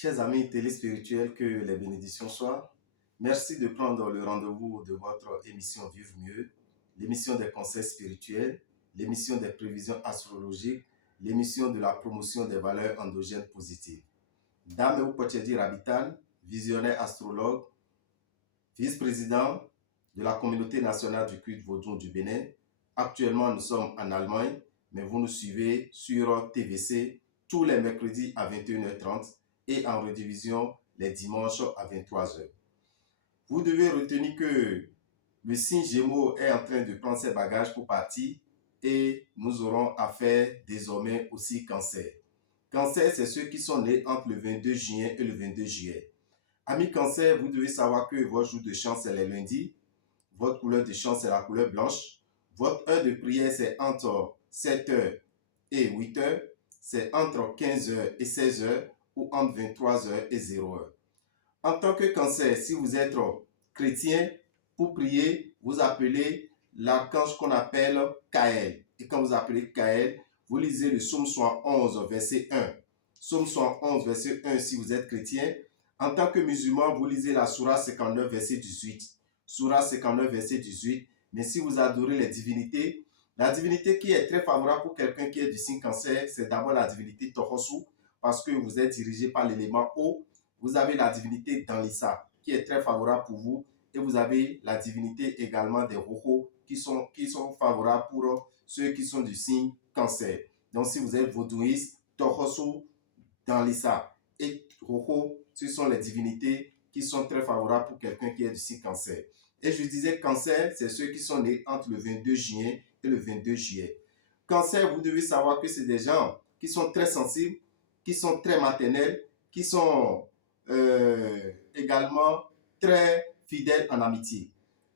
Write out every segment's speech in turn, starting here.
Chers amis téléspirituels, que les bénédictions soient. Merci de prendre le rendez-vous de votre émission Vivre mieux, l'émission des conseils spirituels, l'émission des prévisions astrologiques, l'émission de la promotion des valeurs endogènes positives. Dame Pochedi Rabital, visionnaire astrologue, vice-président de la communauté nationale du culte vaudou du Bénin. Actuellement, nous sommes en Allemagne, mais vous nous suivez sur TVC tous les mercredis à 21h30 et en rediffusion les dimanches à 23h. Vous devez retenir que le signe Gémeaux est en train de prendre ses bagages pour partir et nous aurons affaire désormais aussi Cancer. Cancer, c'est ceux qui sont nés entre le 22 juin et le 22 juillet. Amis Cancer, vous devez savoir que votre jour de chance, c'est les lundis. Votre couleur de chance, c'est la couleur blanche. Votre heure de prière, c'est entre 7h et 8h. C'est entre 15h et 16h ou entre 23h et 0h. En tant que Cancer, si vous êtes chrétien, pour prier, vous appelez l'archange qu'on appelle Kaël. Et quand vous appelez Kaël, vous lisez le psaume 111, verset 1. Psaume 111, verset 1 si vous êtes chrétien. En tant que musulman, vous lisez la Sourate 59, verset 18. Sourate 59, verset 18. Mais si vous adorez les divinités, la divinité qui est très favorable pour quelqu'un qui est du signe Cancer, c'est d'abord la divinité Tohosu, parce que vous êtes dirigé par l'élément eau. Vous avez la divinité Danlissa, qui est très favorable pour vous. Et vous avez la divinité également des Rohos, qui sont favorables pour ceux qui sont du signe Cancer. Donc si vous êtes vaudouiste, Tohosu, Danlissa et Roho, ce sont les divinités qui sont très favorables pour quelqu'un qui est du signe Cancer. Et je disais Cancer, c'est ceux qui sont nés entre le 22 juin et le 22 juillet. Cancer, vous devez savoir que c'est des gens qui sont très sensibles, qui sont très maternels, qui sont également très fidèles en amitié.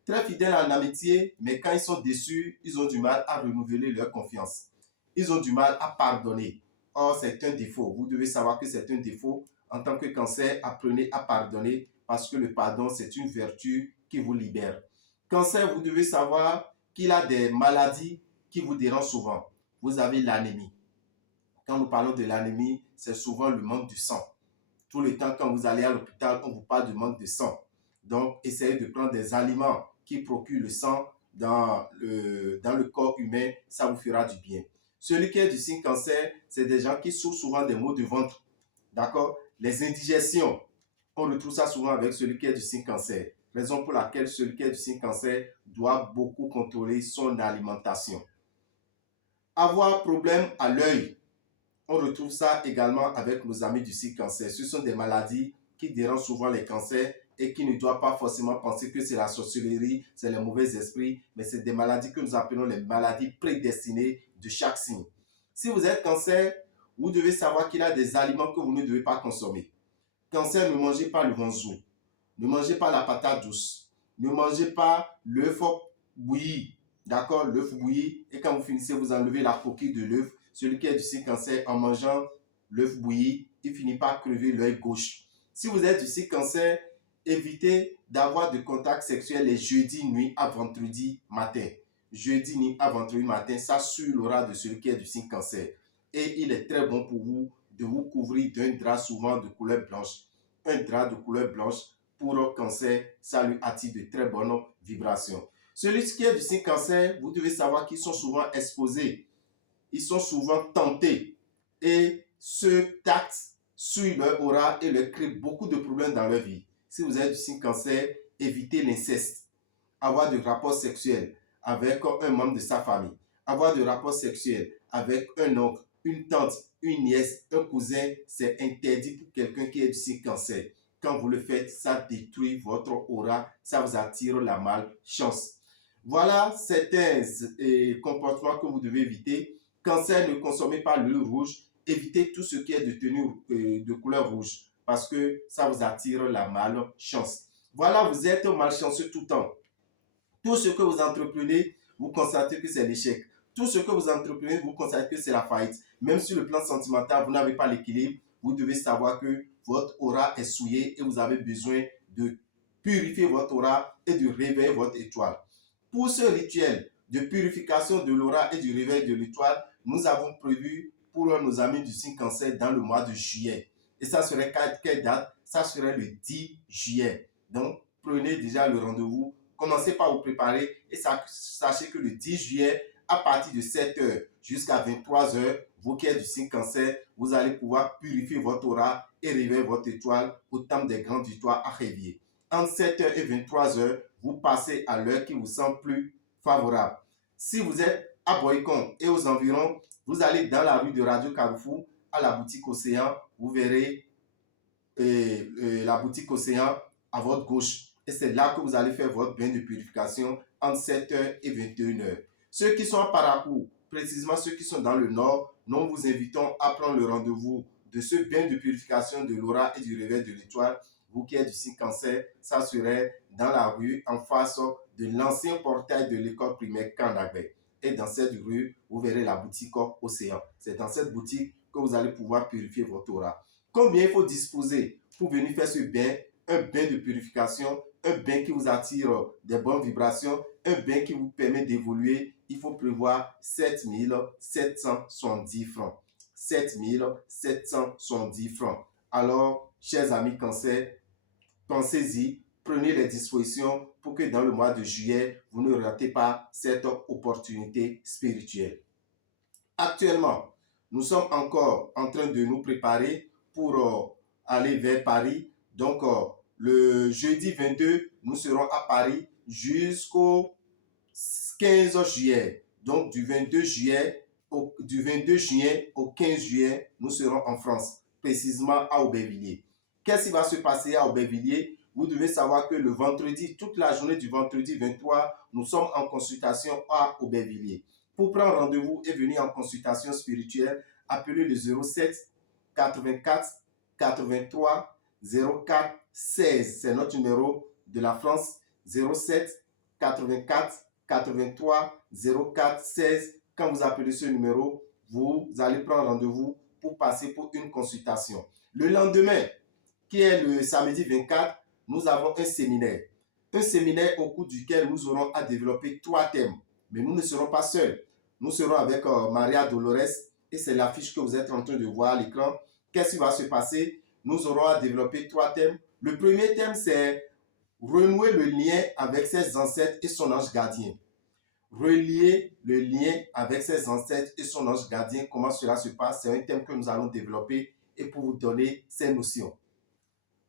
Très fidèles en amitié, mais quand ils sont déçus, ils ont du mal à renouveler leur confiance. Ils ont du mal à pardonner. Or, c'est un défaut. Vous devez savoir que c'est un défaut. En tant que Cancer, apprenez à pardonner parce que le pardon, c'est une vertu qui vous libère. Cancer, vous devez savoir qu'il a des maladies qui vous dérangent souvent. Vous avez l'anémie. Quand nous parlons de l'anémie, c'est souvent le manque de sang. Tout le temps, quand vous allez à l'hôpital, on vous parle de manque de sang. Donc, essayez de prendre des aliments qui procurent le sang dans le corps humain. Ça vous fera du bien. Celui qui est du signe Cancer, c'est des gens qui souffrent souvent des maux de ventre. D'accord? Les indigestions, on retrouve ça souvent avec celui qui est du signe Cancer. Raison pour laquelle celui qui est du signe Cancer doit beaucoup contrôler son alimentation. Avoir problème à l'œil. On retrouve ça également avec nos amis du signe Cancer. Ce sont des maladies qui dérangent souvent les cancers et qui ne doivent pas forcément penser que c'est la sorcellerie, c'est les mauvais esprits, mais c'est des maladies que nous appelons les maladies prédestinées de chaque signe. Si vous êtes Cancer, vous devez savoir qu'il y a des aliments que vous ne devez pas consommer. Cancer, ne mangez pas le vanzou, ne mangez pas la patate douce, ne mangez pas l'œuf bouilli, d'accord, l'œuf bouilli, et quand vous finissez, vous enlevez la coquille de l'œuf. Celui qui est du signe Cancer, en mangeant l'œuf bouilli, il finit par crever l'œil gauche. Si vous êtes du signe Cancer, évitez d'avoir de contact sexuel les jeudis nuit à vendredi matin. Jeudi nuit à vendredi matin, ça suit l'aura de celui qui est du signe Cancer. Et il est très bon pour vous de vous couvrir d'un drap souvent de couleur blanche. Un drap de couleur blanche pour le Cancer, ça lui attire de très bonnes vibrations. Celui qui est du signe Cancer, vous devez savoir qu'ils sont souvent exposés. Ils sont souvent tentés et ce tact suit leur aura et leur crée beaucoup de problèmes dans leur vie. Si vous êtes du signe Cancer, évitez l'inceste. Avoir de rapports sexuels avec un membre de sa famille. Avoir de rapports sexuels avec un oncle, une tante, une nièce, un cousin, c'est interdit pour quelqu'un qui est du signe Cancer. Quand vous le faites, ça détruit votre aura, ça vous attire la malchance. Voilà certains comportements que vous devez éviter. Cancer, ne consommez pas l'huile rouge. Évitez tout ce qui est de tenue de couleur rouge parce que ça vous attire la malchance. Voilà, vous êtes malchanceux tout le temps. Tout ce que vous entreprenez, vous constatez que c'est l'échec. Tout ce que vous entreprenez, vous constatez que c'est la faillite. Même sur le plan sentimental, vous n'avez pas l'équilibre. Vous devez savoir que votre aura est souillée et vous avez besoin de purifier votre aura et de réveiller votre étoile. Pour ce rituel de purification de l'aura et du réveil de l'étoile, nous avons prévu pour nos amis du signe Cancer dans le mois de juillet. Et ça serait quelle date? Ça serait le 10 juillet. Donc, prenez déjà le rendez-vous. Commencez par vous préparer et sachez que le 10 juillet, à partir de 7 heures jusqu'à 23 heures, vous qui êtes du signe cancer, vous allez pouvoir purifier votre aura et réveiller votre étoile au temple des grandes victoires à Révier. Entre 7 heures et 23 heures, vous passez à l'heure qui vous semble plus favorable. Si vous êtes à Boycon et aux environs, vous allez dans la rue de Radio Carrefour à la boutique Océan, vous verrez la boutique Océan à votre gauche. Et c'est là que vous allez faire votre bain de purification entre 7 heures et 21 heures. Ceux qui sont à Paracourt, précisément ceux qui sont dans le nord, nous vous invitons à prendre le rendez-vous de ce bain de purification de l'aura et du réveil de l'étoile. Vous qui êtes du signe cancer, ça serait dans la rue en face de l'ancien portail de l'école primaire Kandagbe. Et dans cette rue, vous verrez la boutique Océan. C'est dans cette boutique que vous allez pouvoir purifier votre aura. Combien il faut disposer pour venir faire ce bain? Un bain de purification, un bain qui vous attire des bonnes vibrations, un bain qui vous permet d'évoluer. Il faut prévoir 7 770 francs. 7 770 francs. Alors, chers amis cancer, pensez-y, prenez les dispositions pour que dans le mois de juillet, vous ne ratez pas cette opportunité spirituelle. Actuellement, nous sommes encore en train de nous préparer pour aller vers Paris. Donc, le jeudi 22, nous serons à Paris jusqu'au 15 juillet. Donc, du 22 juillet au 15 juillet, nous serons en France, précisément à Aubervilliers. Qu'est-ce qui va se passer à Aubervilliers? Vous devez savoir que le vendredi, toute la journée du vendredi 23, nous sommes en consultation à Aubervilliers. Pour prendre rendez-vous et venir en consultation spirituelle, appelez le 07 84 83 04 16. C'est notre numéro de la France. 07 84 83 04 16. Quand vous appelez ce numéro, vous allez prendre rendez-vous pour passer pour une consultation. Le lendemain, qui est le samedi 24, nous avons un séminaire. Un séminaire au cours duquel nous aurons à développer 3 thèmes. Mais nous ne serons pas seuls. Nous serons avec Maria Dolores et c'est l'affiche que vous êtes en train de voir à l'écran. Qu'est-ce qui va se passer? Nous aurons à développer 3 thèmes. Le premier thème, c'est renouer le lien avec ses ancêtres et son ange gardien. Relier le lien avec ses ancêtres et son ange gardien. Comment cela se passe? C'est un thème que nous allons développer et pour vous donner ces notions.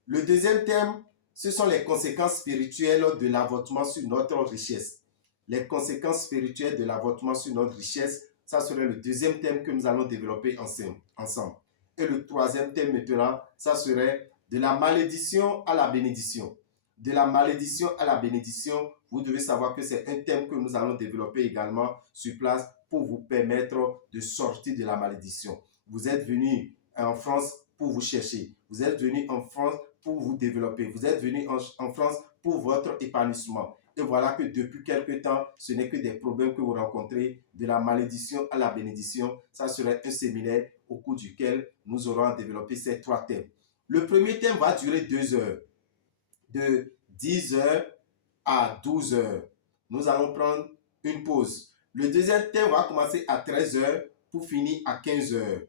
Le deuxième thème, ce sont les conséquences spirituelles de l'avortement sur notre richesse. Les conséquences spirituelles de l'avortement sur notre richesse, ça serait le deuxième thème que nous allons développer ensemble. Et le troisième thème maintenant, ça serait de la malédiction à la bénédiction. De la malédiction à la bénédiction, vous devez savoir que c'est un thème que nous allons développer également sur place pour vous permettre de sortir de la malédiction. Vous êtes venu en France pour vous chercher. Vous êtes venu en France pour vous développer. Vous êtes venu en France pour votre épanouissement. Et voilà que depuis quelque temps, ce n'est que des problèmes que vous rencontrez, de la malédiction à la bénédiction. Ça serait un séminaire au cours duquel nous aurons à développer ces 3 thèmes. Le premier thème va durer 2 heures, de 10 heures à 12 heures. Nous allons prendre une pause. Le deuxième thème va commencer à 13 heures pour finir à 15 heures.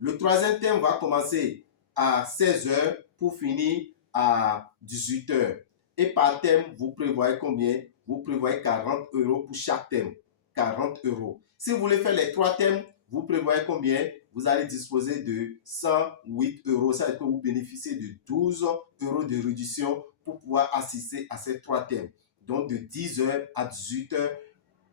Le troisième thème va commencer à 16 heures pour finir à 18 heures. Et par thème, vous prévoyez combien? Vous prévoyez 40 € pour chaque thème. 40 €. Si vous voulez faire les 3 thèmes, vous prévoyez combien? Vous allez disposer de 108 €. Ça veut dire que vous bénéficiez de 12 € de réduction pour pouvoir assister à ces 3 thèmes. Donc de 10 heures à 18 heures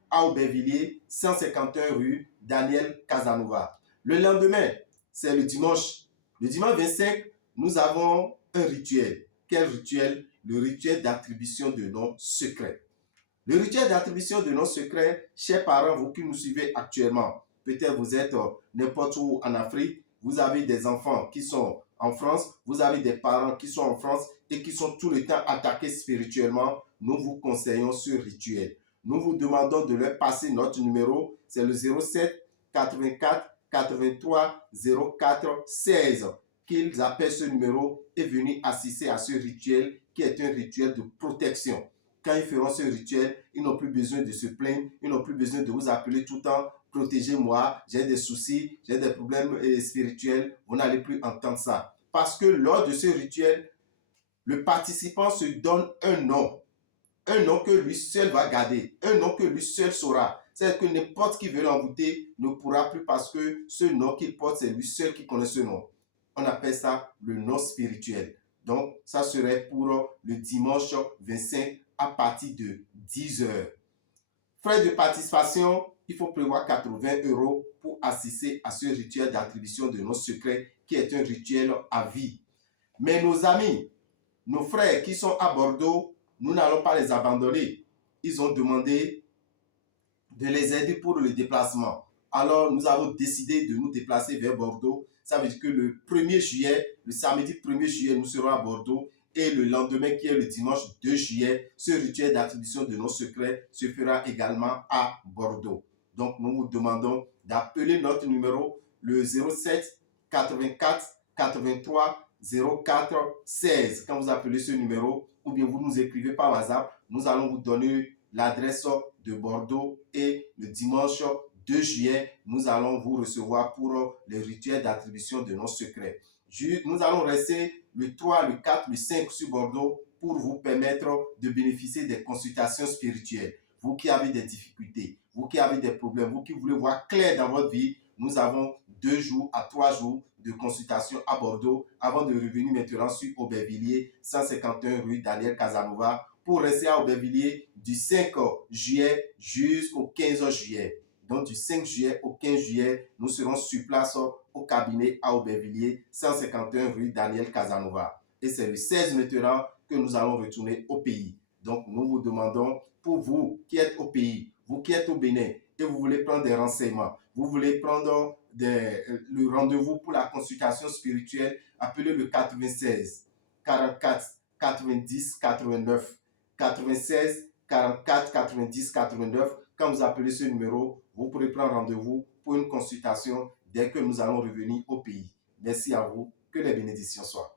à Aubervilliers, 151 rue Daniel Casanova. Le lendemain, c'est le dimanche. Le dimanche 25, nous avons un rituel. Quel rituel? Le rituel d'attribution de noms secrets. Le rituel d'attribution de noms secrets, chers parents, vous qui nous suivez actuellement, peut-être vous êtes n'importe où en Afrique, vous avez des enfants qui sont en France, vous avez des parents qui sont en France et qui sont tout le temps attaqués spirituellement, nous vous conseillons ce rituel. Nous vous demandons de leur passer notre numéro, c'est le 07 84 83 04 16. Qu'ils appellent ce numéro et venir assister à ce rituel qui est un rituel de protection. Quand ils feront ce rituel, ils n'ont plus besoin de se plaindre, ils n'ont plus besoin de vous appeler tout le temps, protégez-moi, j'ai des soucis, j'ai des problèmes spirituels, vous n'allez plus entendre ça. parce que lors de ce rituel, le participant se donne un nom que lui seul va garder, un nom que lui seul saura. C'est-à-dire que n'importe qui veut l'envoûter ne pourra plus parce que ce nom qu'il porte, c'est lui seul qui connaît ce nom. On appelle ça le nom spirituel. Donc, ça serait pour le dimanche 25 à partir de 10 heures. Frais de participation, il faut prévoir 80 € pour assister à ce rituel d'attribution de noms secrets qui est un rituel à vie. Mais nos amis, nos frères qui sont à Bordeaux, nous n'allons pas les abandonner. Ils ont demandé de les aider pour le déplacement. Alors, nous avons décidé de nous déplacer vers Bordeaux. Ça veut dire que le 1er juillet, le samedi 1er juillet, nous serons à Bordeaux. Et le lendemain, qui est le dimanche 2 juillet, ce rituel d'attribution de noms secrets se fera également à Bordeaux. Donc, nous vous demandons d'appeler notre numéro, le 07 84 83 04 16. Quand vous appelez ce numéro, ou bien vous nous écrivez par WhatsApp, nous allons vous donner l'adresse de Bordeaux et le dimanche 2 juillet, nous allons vous recevoir pour les rituels d'attribution de noms secrets. Nous allons rester le 3, le 4, le 5 sur Bordeaux pour vous permettre de bénéficier des consultations spirituelles. Vous qui avez des difficultés, vous qui avez des problèmes, vous qui voulez voir clair dans votre vie, nous avons 2 jours à 3 jours de consultation à Bordeaux avant de revenir maintenant sur Aubervilliers, 151 rue Daniel Casanova, pour rester à Aubervilliers du 5 juillet jusqu'au 15 juillet. Donc du 5 juillet au 15 juillet, nous serons sur place au cabinet à Aubervilliers, 151 rue Daniel Casanova. Et c'est le 16 maintenant que nous allons retourner au pays. Donc nous vous demandons, pour vous qui êtes au pays, vous qui êtes au Bénin et vous voulez prendre des renseignements, vous voulez prendre le rendez-vous pour la consultation spirituelle, appelez le 96 44 90 89. 96 44 90 89. Quand vous appelez ce numéro, vous pourrez prendre rendez-vous pour une consultation dès que nous allons revenir au pays. Merci à vous. Que les bénédictions soient.